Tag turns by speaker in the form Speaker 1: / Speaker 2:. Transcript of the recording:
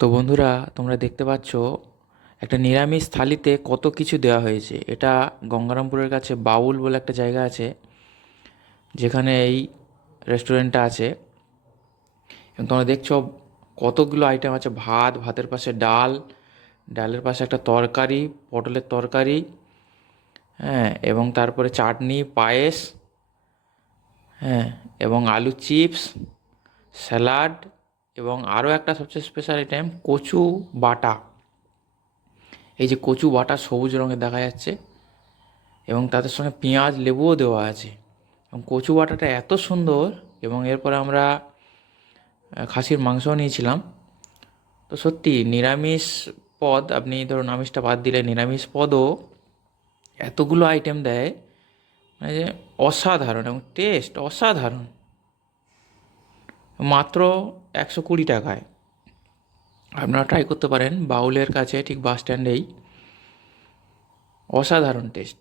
Speaker 1: তো বন্ধুরা, তোমরা দেখতে পাচ্ছ, একটা নিরামিষ থালিতে কত কিছু দেওয়া হয়েছে। এটা গঙ্গারামপুরের কাছে বাউল বলে একটা জায়গা আছে, যেখানে এই রেস্টুরেন্টটা আছে। তোমরা দেখছ, কতগুলো আইটেম আছে, ভাত, ভাতের পাশে ডাল, ডালের পাশে একটা তরকারি, পটলের তরকারি হ্যাঁ এবং তারপরে চাটনি, পায়েস হ্যাঁ এবং আলু চিপস, স্যালাড এবং আরও একটা সবচেয়ে স্পেশাল আইটেম কচু বাটা। এই যে কচু বাটা সবুজ রঙের দেখা যাচ্ছে এবং তাদের সঙ্গে পেঁয়াজ, লেবুও দেওয়া আছে। এবং কচু বাটাটা এত সুন্দর এবং এরপরে আমরা খাসির মাংসও নিয়েছিলাম। তো সত্যি নিরামিষ পদ, আপনি ধরুন আমিষটা বাদ দিলে নিরামিষ পদও এতগুলো আইটেম দেয় মানে যে অসাধারণ এবং টেস্ট অসাধারণ। মাত্র একশো কুড়ি টাকায়। আপনারা ট্রাই করতে পারেন বাউলের কাছে ঠিক বাস স্ট্যান্ডেই অসাধারণ টেস্ট